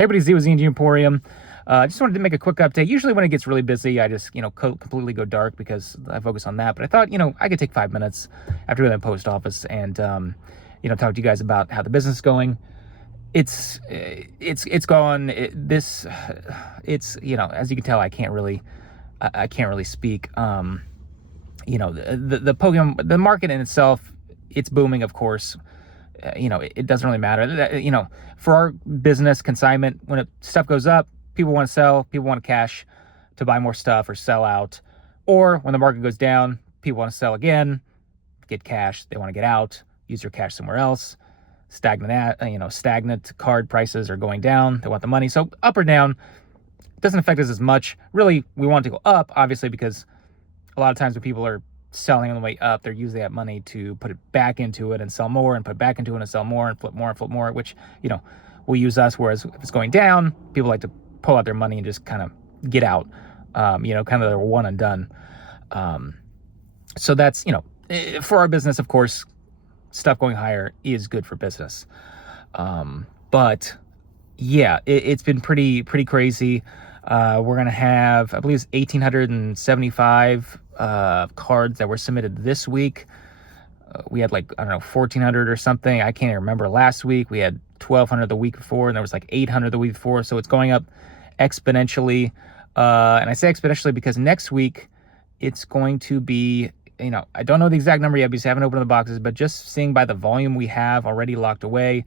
Hey everybody, Z with ZandGEmporium. I just wanted to make a quick update. Usually when it gets really busy, I just, completely go dark because I focus on that. But I thought, I could take 5 minutes after the post office and, talk to you guys about how the business is going. It's gone. As you can tell, I can't really speak. The Pokemon, the market in itself, it's booming, of course. It doesn't really matter. For our business consignment, when stuff goes up, people want to sell, people want to cash to buy more stuff or sell out. Or when the market goes down, people want to sell again, get cash, they want to get out, use their cash somewhere else. Stagnant card prices are going down, they want the money. So up or down, it doesn't affect us as much. Really, we want to go up, obviously, because a lot of times when people are selling on the way up, they're using that money to put it back into it and sell more, and put it back into it and sell more, and flip more, which, will use us. Whereas if it's going down, people like to pull out their money and just kind of get out, kind of their one and done. So that's, for our business, of course, stuff going higher is good for business. But yeah, it's been pretty crazy. We're going to have, I believe it's 1,875 cards that were submitted this week. We had 1,400 or something. I can't even remember. Last week we had 1,200 the week before, and there was 800 the week before. So it's going up exponentially. And I say exponentially because next week it's going to be, I don't know the exact number yet because I haven't opened the boxes, but just seeing by the volume we have already locked away,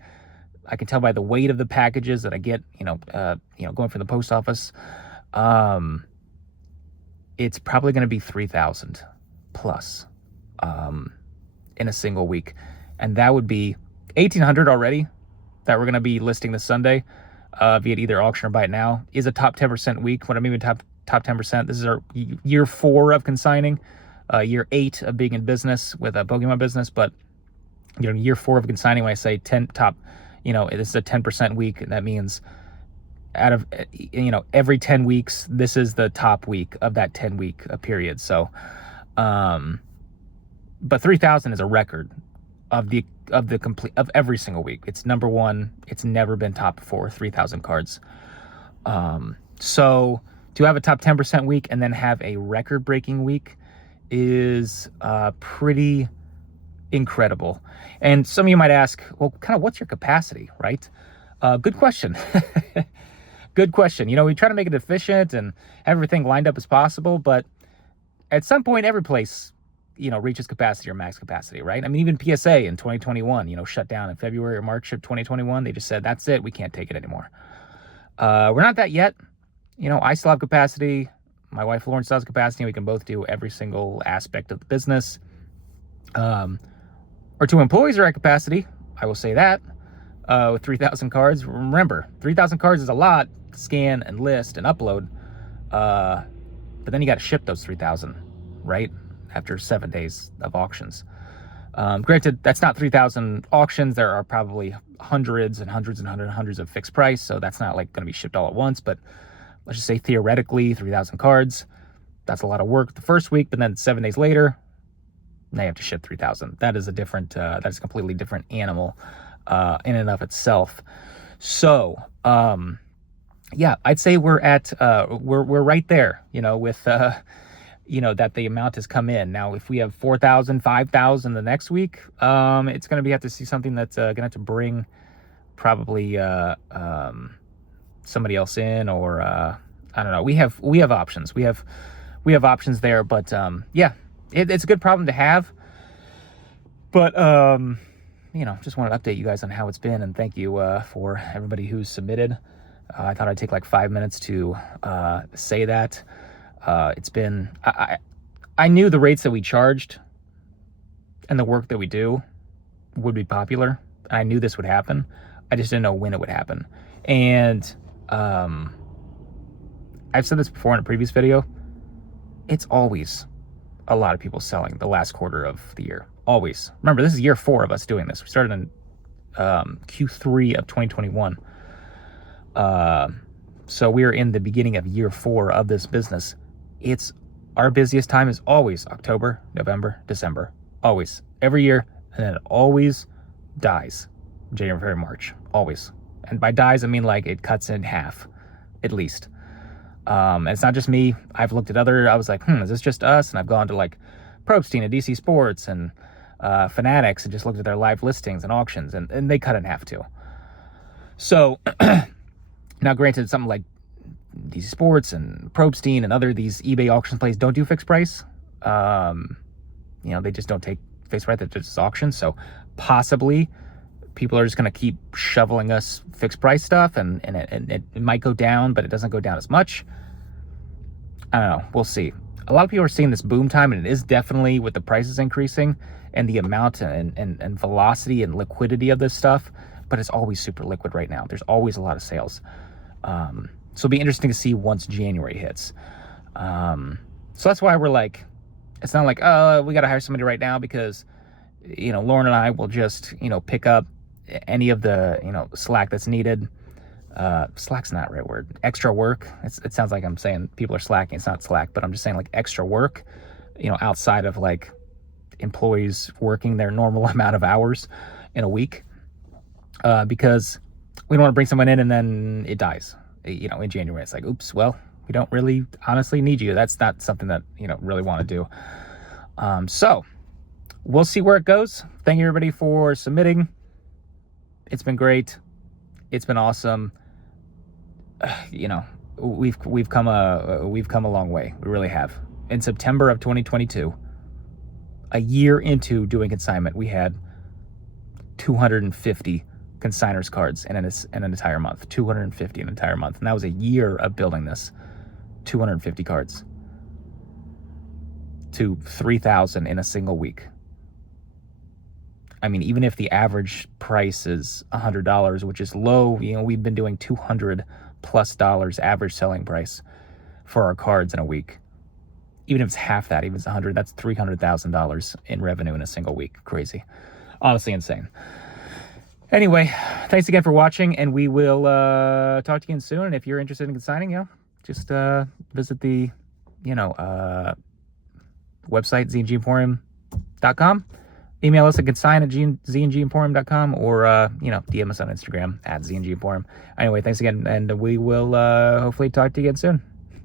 I can tell by the weight of the packages that I get, going from the post office. It's probably going to be 3,000 plus in a single week. And that would be 1,800 already that we're going to be listing this Sunday via either auction or buy it now. Is a top 10% week. What I mean by top 10%, this is our year 4 of consigning, year 8 of being in business with a Pokemon business. But, year 4 of consigning, when I say 10 top, this is a 10% week. And that means out of, every 10 weeks, this is the top week of that 10-week period. So, but 3,000 is a record of every single week. It's number one. It's never been top before, 3,000 cards. So to have a top 10% week and then have a record-breaking week is pretty incredible. And some of you might ask, well, kind of what's your capacity, right? Good question. Good question. We try to make it efficient and have everything lined up as possible, but at some point, every place, reaches capacity or max capacity, right? I mean, even PSA in 2021, shut down in February or March of 2021. They just said, that's it. We can't take it anymore. We're not that yet. I still have capacity. My wife, Lauren, still has capacity. We can both do every single aspect of the business. Our 2 employees are at capacity. I will say that. With 3,000 cards. Remember, 3,000 cards is a lot to scan and list and upload. But then you got to ship those 3,000, right? After 7 days of auctions. Granted, that's not 3,000 auctions. There are probably hundreds of fixed price. So that's not going to be shipped all at once. But let's just say theoretically 3,000 cards. That's a lot of work the first week. But then 7 days later, now you have to ship 3,000. That is a completely different animal in and of itself. So, yeah, I'd say we're at, we're right there, with, that the amount has come in. Now, if we have 4,000, 5,000 the next week, it's going to have to see something that's going to have to bring probably somebody else in, or I don't know. We have options. We have options there, but yeah, it's a good problem to have. But just wanted to update you guys on how it's been, and thank you for everybody who's submitted. I thought I'd take 5 minutes to say that. It's been, I knew the rates that we charged and the work that we do would be popular. I knew this would happen. I just didn't know when it would happen. And I've said this before in a previous video. It's always a lot of people selling the last quarter of the year. Always. Remember, this is year 4 of us doing this. We started in Q3 of 2021. So we're in the beginning of year 4 of this business. It's our busiest time is always October, November, December. Always. Every year. And then it always dies. January, February, March. Always. And by dies, I mean like it cuts in half, at least. And it's not just me. I've looked at I was like, is this just us? And I've gone to like Probstein and DC Sports and Fanatics and just looked at their live listings and auctions, and they cut in half too. So now granted, something like DC Sports and Probstein and other these eBay auction plays don't do fixed price. They just don't take fixed price, they're just auctions. So possibly people are just going to keep shoveling us fixed price stuff, and it might go down, but it doesn't go down as much. I don't know. We'll see. A lot of people are seeing this boom time, and it is definitely with the prices increasing and the amount and velocity and liquidity of this stuff, but it's always super liquid right now. There's always a lot of sales. So it'll be interesting to see once January hits. So that's why we're like, it's not like, we got to hire somebody right now because, Lauren and I will just, pick up any of the, slack that's needed. Slack's not the right word. Extra work. It sounds like I'm saying people are slacking. It's not slack, but I'm just saying like extra work, outside of like employees working their normal amount of hours in a week, because we don't want to bring someone in and then it dies, in January. It's like, oops, well, we don't really honestly need you. That's not something that, really want to do. So we'll see where it goes. Thank you everybody for submitting. It's been great. It's been awesome. We've come a long way. We really have. In September of 2022, a year into doing consignment, we had 250 consigners cards in an entire month. 250 an entire month, and that was a year of building this. 250 cards to 3,000 in a single week. I mean, even if the average price is $100, which is low, we've been doing $200+ average selling price for our cards in a week. Even if it's half that, even if it's 100, that's $300,000 in revenue in a single week. Crazy. Honestly insane. Anyway, thanks again for watching, and we will talk to you again soon. And if you're interested in consigning, just visit the, website, ZandGEmporium.com. Email us at consign@ZandGEmporium.com, or, DM us on Instagram @ZandGEmporium. Anyway, thanks again, and we will hopefully talk to you again soon.